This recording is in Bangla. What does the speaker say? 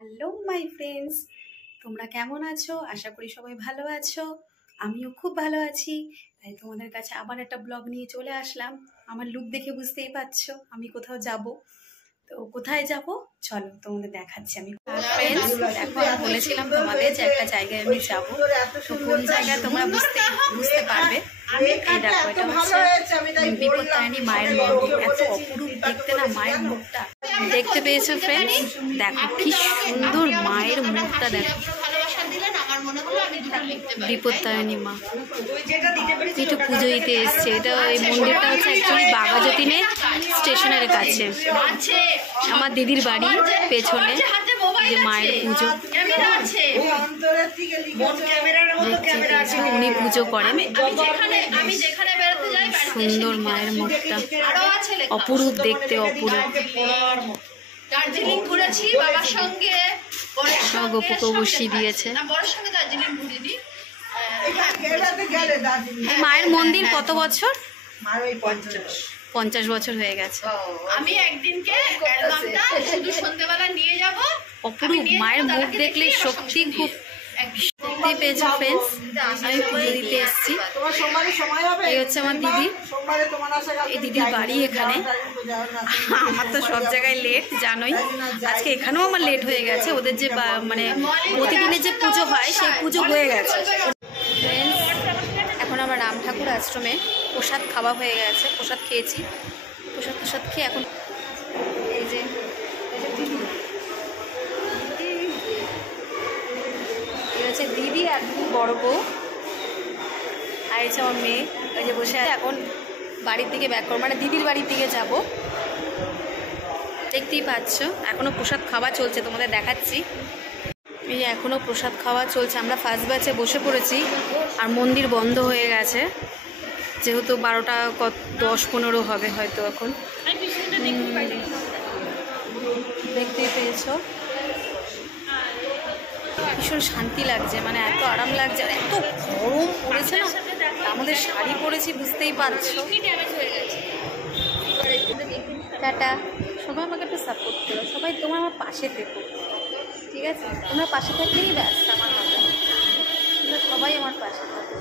হ্যালো মাই ফ্রেন্ডস, তোমরা কেমন আছো? আশা করি সবাই ভালো আছো। আমিও খুব ভালো আছি। তাই তোমাদের কাছে আবার একটা ব্লগ নিয়ে চলে আসলাম। আমার লুক দেখে বুঝতেই পারছো আমি কোথাও যাব। তো কোথায় যাব চলো তোমাদের দেখাচ্ছি। আমি ফ্রেন্ডস এখন বলেছিলাম তোমাদের যে একটা জায়গায় আমি যাব, তো কোন জায়গায় তোমরা বুঝতে পারবে। এই দেখো, এটা হচ্ছে বিপত্তারিণী মায়ের মন্দির। এত অপরূপ দেখতে না মায়ের মুখটা। দেখতে পেয়েছো ফ্রেন্ডস? দেখো কি সুন্দর মায়ের মুখটা, দেখো বিপত্তারিণী মা। একটু পুজো দিতে এসছে। এটা এই মন্দিরটা হচ্ছে অ্যাকচুয়ালি বাঘাযতীনে স্টেশনের কাছে। আমার দিদির বাড়ি পেছনে যে মায়ের পুজো উনি পুজো করেন। সুন্দর মায়ের মুখটা, অপরূপ দেখতে, অপরূপ। দার্জিলিং ঘুরেছি বাবার সঙ্গে, গপুকে বসিয়ে দিয়েছে। মায়ের মন্দির কত বছর? 50 বছর হয়ে গেছে। আমি একদিনকে অ্যালবামটা শুধু সন্ধ্যেবেলা নিয়ে যাব। অপরূপ মায়ের মুখ দেখলে সত্যি খুব দেখতে পেয়েছো ফ্রেন্ডস। আমি পুজো দিতে এসেছি। এই হচ্ছে আমার দিদি। এই দিদির বাড়ি এখানে। আমার তো সব জায়গায় লেট জানোই, আজকে এখানেও আমার লেট হয়ে গেছে। ওদের যে মানে প্রতিদিনের যে পুজো হয় সেই পুজো হয়ে গেছে ফ্রেন্ডস। এখন আমার রাম ঠাকুর আশ্রমে প্রসাদ খাওয়া হয়ে গেছে। প্রসাদ খেয়েছি। প্রসাদ খেয়ে এখন এই যে দিদি আর বড় বউ আর এই যে আমার মেয়ে, ওই যে বসে আছে। এখন বাড়ির দিকে ব্যাক করবো, মানে দিদির বাড়ির দিকে যাব। দেখতেই পাচ্ছ এখনো প্রসাদ খাওয়া চলছে, তোমাদের দেখাচ্ছি। এই যে এখনো প্রসাদ খাওয়া চলছে। আমরা ফার্স্ট ব্যাচে বসে পড়েছি আর মন্দির বন্ধ হয়ে গেছে, যেহেতু 12টা 10-15 হবে হয়তো। এখন দেখতেই পেয়েছো ভীষণ শান্তি লাগছে, মানে এত আরাম লাগছে। আর এত গরম পড়েছে না, আমাদের শাড়ি পরেছি বুঝতেই পারছো। টাটা। সবাই আমাকে একটু সাপোর্ট করো, সবাই তোমার আমার পাশে থেকো, ঠিক আছে? তোমরা পাশে থাকলেই ব্যাস আমার কথা। তোমরা সবাই আমার পাশে থাকো।